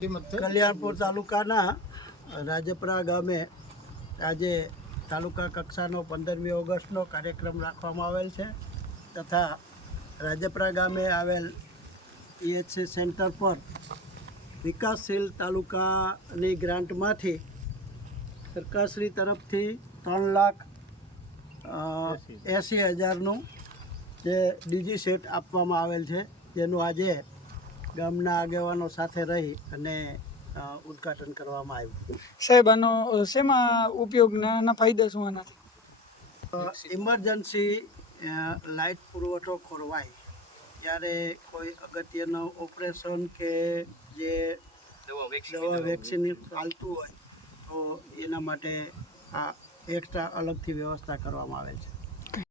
કલ્યાણપુર તાલુકાના રાજપરા ગામે આજે તાલુકા કક્ષાનો 15મી ઓગસ્ટનો કાર્યક્રમ રાખવામાં આવેલ છે તથા રાજપરા ગામે આવેલ EHC સેન્ટર પર વિકાસશીલ તાલુકાની ગ્રાન્ટમાંથી સરકારશ્રી તરફથી 3,80,000નું જે ડીજી સેટ આપવામાં આવેલ છે, જેનું આજે ગામના આગેવાનો સાથે રહી અને ઉદ્ઘાટન કરવામાં આવ્યું. સાહેબ, આનો શેમાં ઉપયોગના ફાયદા શું આનાથી? ઇમરજન્સી લાઇટ પુરવઠો ખોરવાય ત્યારે કોઈ અગત્યનું ઓપરેશન કે જે દવા વેક્સિન ચાલતું હોય તો એના માટે આ એક્સ્ટ્રા અલગથી વ્યવસ્થા કરવામાં આવે છે.